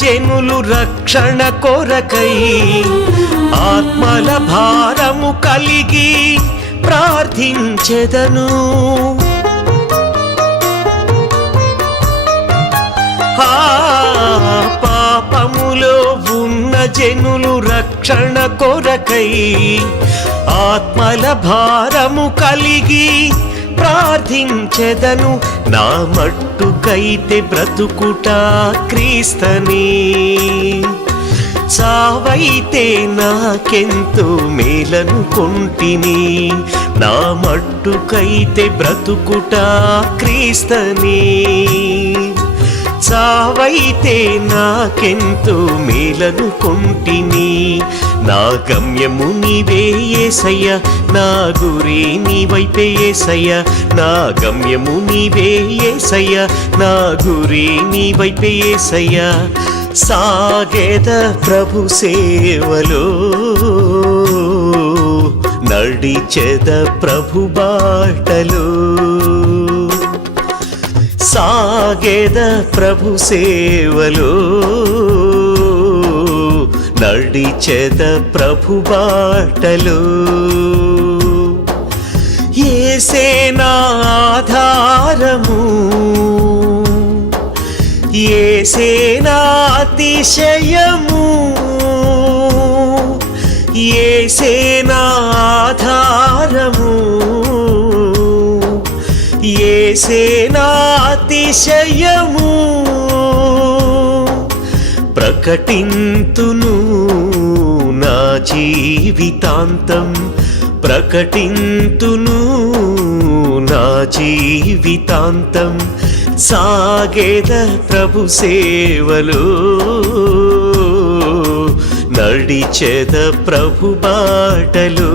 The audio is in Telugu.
జనులు రక్షణ కొరకై ఆత్మల భారము కలిగి ప్రార్థించెదను. పాపములో ఉన్న జనులు రక్షణ కొరకై ఆత్మల భారము కలిగి ప్రార్థించెదను. నా మట్టుకైతే బ్రతుకుట క్రీస్తనే, చావైతే నాకెంతో మేలను కొంటిని. నా మట్టుకైతే బ్రతుకుట క్రీస్తనే, చావైతే నాకెంతో మేలను కొంటిని. నా గమ్యము నీవే యేసయ్య, నా గురి నీ వైపే యేసయ్య. నా గమ్యము నీవే యేసయ్య, నా గురి నీ వైపే యేసయ్య. సాగేద ప్రభు సేవలో, నడిచెద ప్రభు బాటలో. సాగేద ప్రభు సేవలో, నడిచెద ప్రభు బాటలో. యేసే నా ఆధారము, యేసే నా అతిశయము. యేసే నా ఆధారము, యేసే నా అతిశయము. ప్రకటింతును నా జీవితాంతం, ప్రకటింతును నా జీవితాంతం. సాగేద ప్రభు సేవలో, నడిచెద ప్రభు బాటలో.